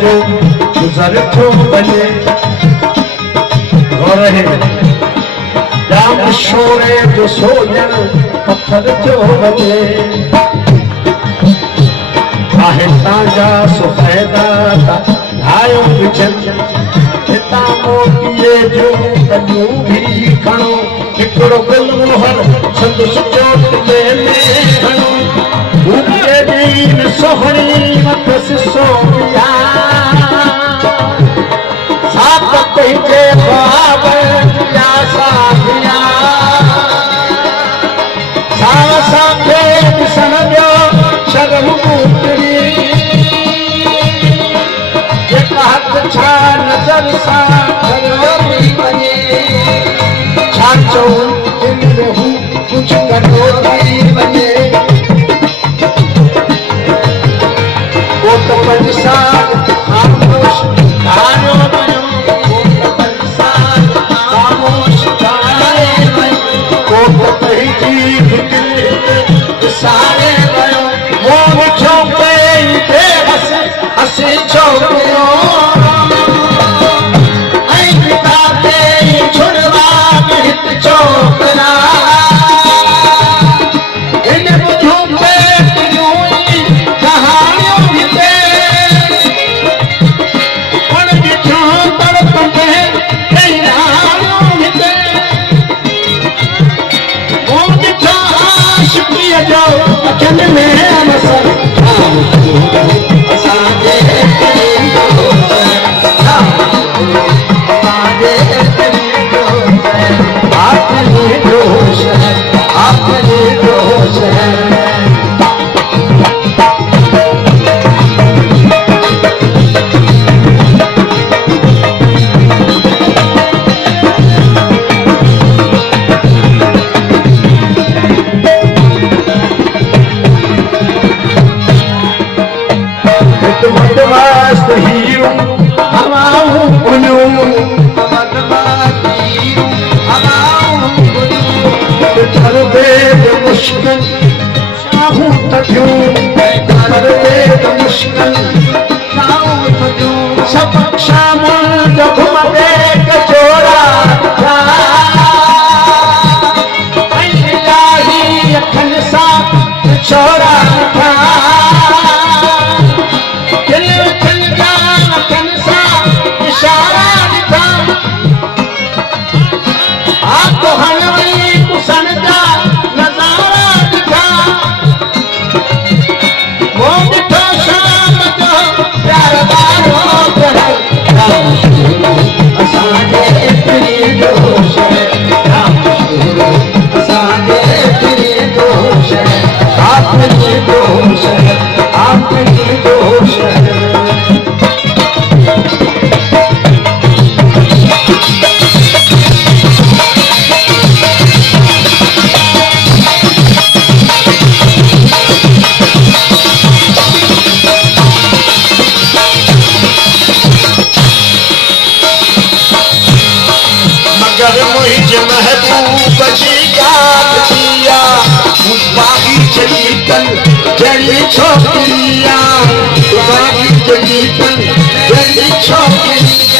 जो गुजर थो बने और है जाम शोरे जो सोजन पत्थर थो बने आहे ताजा सुफैदा धायो विचन हिता मोतीअ जो कजू भी खणो हिकिड़ो गुल मोहर संदुस चोट में खणो उनके दीन सोहणी मत सिसो पिया साथ तुझे बाब पिया साथिया सासा के सनजो शर्म पुत्री ये कहत छा नजर सा करवरी बने छाचो दिल रहू कुछ कटोरी बने वो तो परिसार खामोश गानो बनो वो तो परिसार खामोश गाने बनो वो तो पहली फिक्र सारे बनो वो मुझो पे दे हंसे चौकियों आई किताबें छुड़वा बिहत चौकना छोकरिया बागी जगी जगी छोकरिया